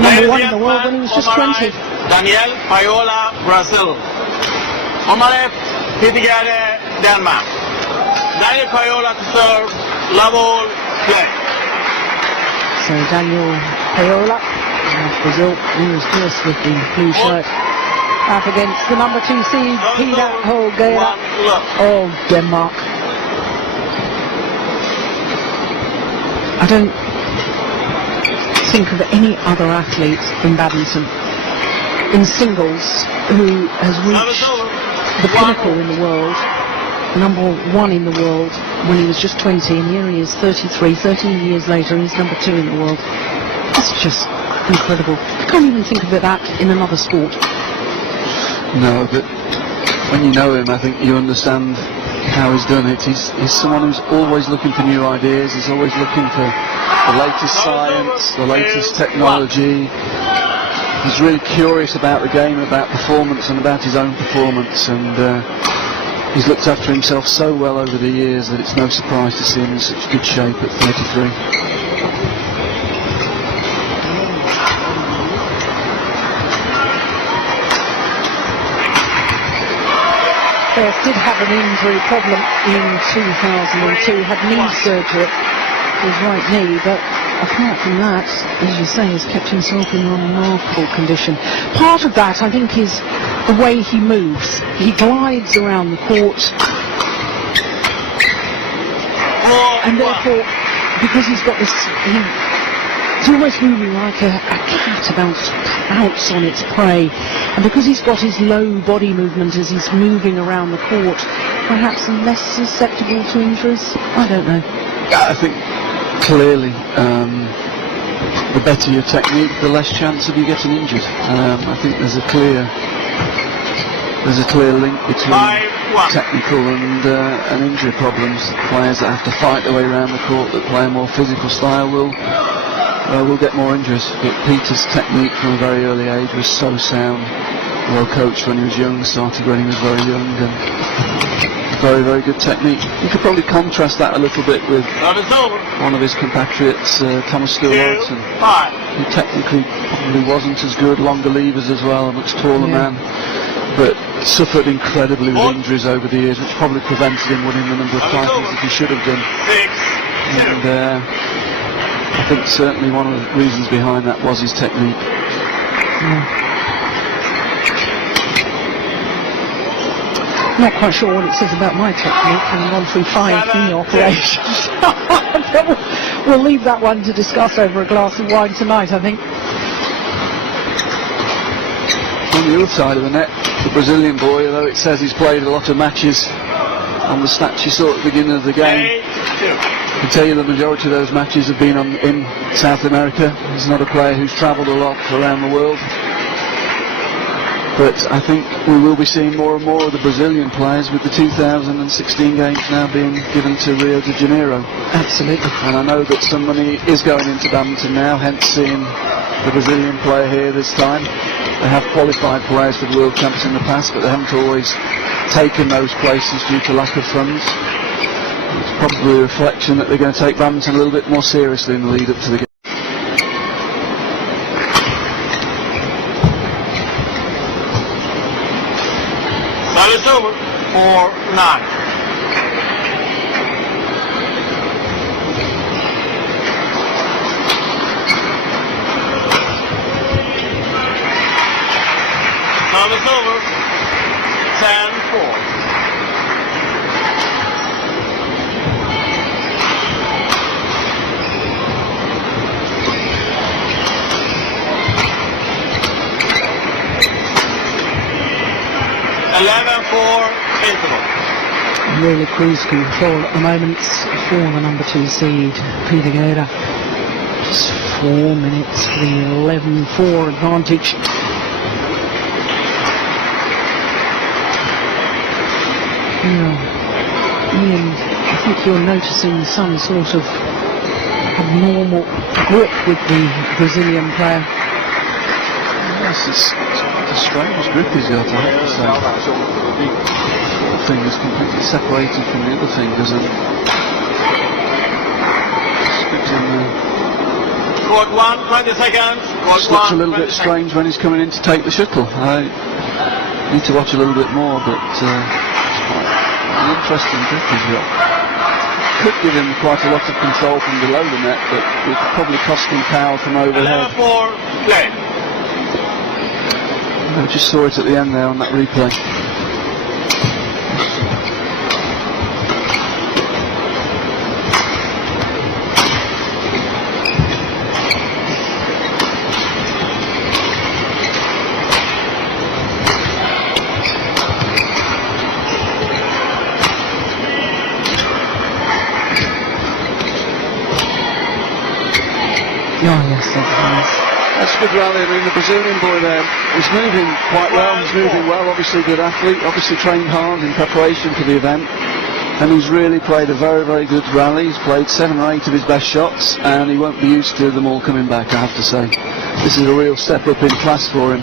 number one in the world when he was just 20. Daniel Paiola, Brazil. On my left, Gade, Denmark. Daniel Paiola to serve, love all, play. So Daniel Paiola of Brazil, he was first with the blue shirt, up against the number 2 seed, Gade of Denmark. I don't think of any other athlete in badminton, in singles, who has reached the pinnacle in the world, number 1 in the world, when he was just 20, and here he is 33, 13 years later, he's number 2 in the world. That's just incredible. I can't even think of that in another sport. No, but when you know him, I think you understand how he's done it. He's someone who's always looking for new ideas, he's always looking for the latest science, the latest technology. He's really curious about the game, about performance and about his own performance, and he's looked after himself so well over the years that it's no surprise to see him in such good shape at 33. Beth did have an injury problem in 2002, had knee surgery to his right knee, but apart from that, as you say, has kept himself in remarkable condition. Part of that, I think, is the way he moves. He glides around the court, and therefore, because he's got this, he's almost moving like a cat about to pounce on its prey, and because he's got his low body movement as he's moving around the court, perhaps less susceptible to injuries. I don't know. I think clearly the better your technique, the less chance of you getting injured. I think there's a clear link between technical and injury problems. Players that have to fight their way around the court, that play a more physical style, will get more injuries. But Peter's technique from a very early age was so sound, well coached when he was young, started when he was very young, and very, very good technique. You could probably contrast that a little bit with one of his compatriots, Thomas Stewart, who technically probably wasn't as good, longer levers as well, a much taller man, but suffered incredibly with injuries over the years, which probably prevented him winning the number of titles that he should have done. And I think certainly one of the reasons behind that was his technique. Not quite sure what it says about my technique, having gone through 5 knee operations. We'll leave that one to discuss over a glass of wine tonight, I think. On the other side of the net, the Brazilian boy, although it says he's played a lot of matches on the stats you saw at the beginning of the game, I can tell you the majority of those matches have been in South America. He's not a player who's travelled a lot around the world. But I think we will be seeing more and more of the Brazilian players, with the 2016 games now being given to Rio de Janeiro. Absolutely. And I know that some money is going into badminton now, hence seeing the Brazilian player here this time. They have qualified players for the World Champs in the past, but they haven't always taken those places due to lack of funds. It's probably a reflection that they're going to take badminton a little bit more seriously in the lead up to the game. It's over. 4-9. It's over. 10-4. Really cruise control at the moment for the number 2 seed, Peter Gade. Just 4 minutes for the 11-4 advantage. Ian, I think you're noticing some sort of abnormal grip with the Brazilian player. Yes, it's a strange grip he's got, I have to say. The fingers completely separated from the other fingers, and just gives him Court 1, 20 seconds. Court Just looks 1, a little 20 bit strange when he's coming in to take the shuttle. I need to watch a little bit more, but it's quite an interesting grip he's got. Could give him quite a lot of control from below the net, but would probably cost him power from overhead. 11-4, play. I just saw it at the end there on that replay. Oh, yes, That's a good rally. I mean, the Brazilian boy there is moving quite well. He's moving well, obviously a good athlete, obviously trained hard in preparation for the event. And he's really played a very, very good rally. He's played 7 or 8 of his best shots, and he won't be used to them all coming back, I have to say. This is a real step up in class for him.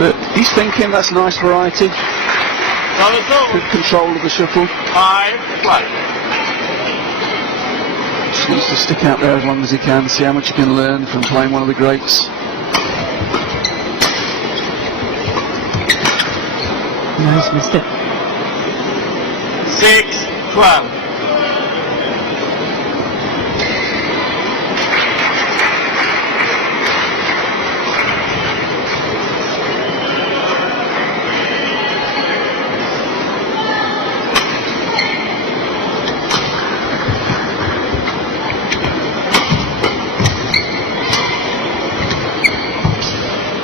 But he's thinking, that's nice variety. Good control of the shuttle. 5-5. Just needs to stick out there as long as he can, see how much he can learn from playing one of the greats. Nice, missed it. 6-12.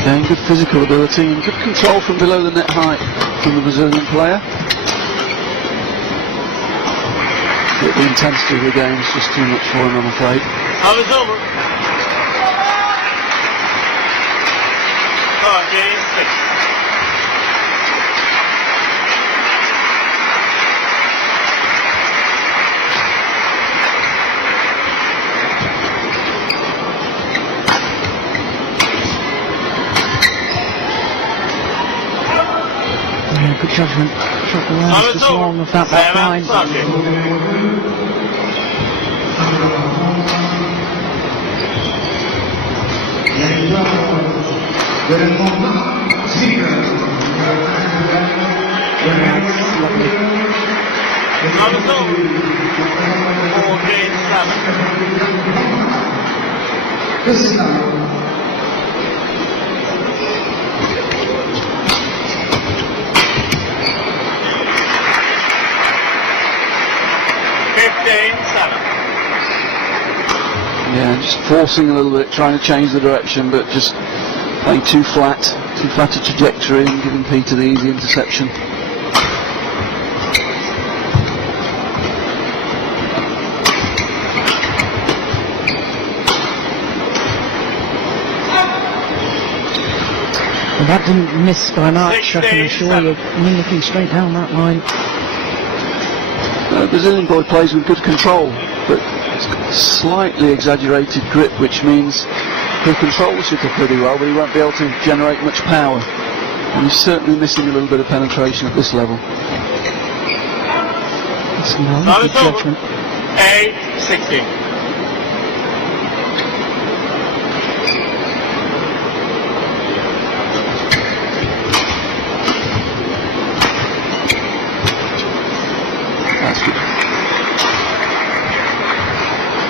Again, good physical ability and good control from below the net height from the Brazilian player. But the intensity of the game is just too much for him, I'm afraid. Now it's over. Game 6. Yeah, good judgment. Shot the lines just long of that back line. Now it's over. For game 7. 15-7. Yeah, just forcing a little bit, trying to change the direction, but just playing too flat a trajectory and giving Peter the easy interception. Well, that didn't miss by much, I can assure you. Looking straight down that line. The Brazilian boy plays with good control, but it's got slightly exaggerated grip, which means he'll control the shuttle pretty well, but he won't be able to generate much power. And he's certainly missing a little bit of penetration at this level. That's another good judgment. 8-16. That's good.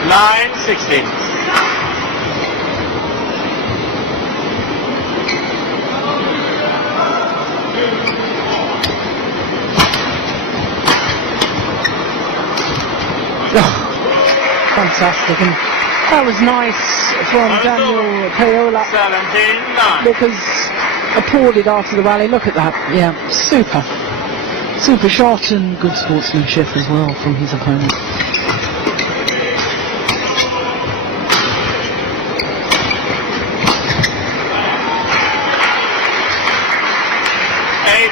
9-16. Fantastic, and that was nice from Daniel Paiola 17-9. because applauded after the rally. Look at that, yeah, super shot and good sportsmanship as well from his opponent.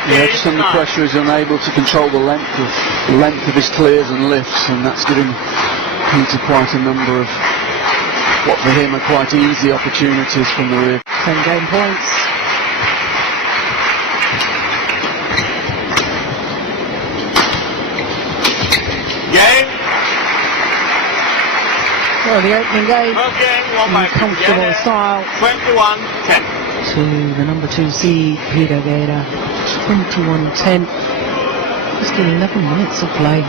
Yeah, just under pressure he's unable to control the length of his clears and lifts, and that's giving Peter quite a number of what for him are quite easy opportunities from the rear. 10 game points. Game. Well, the opening game, Okay, one in by comfortable Gade, style, 21-10. to the number 2 seed, Gade, 21-10. Just 11 minutes of play.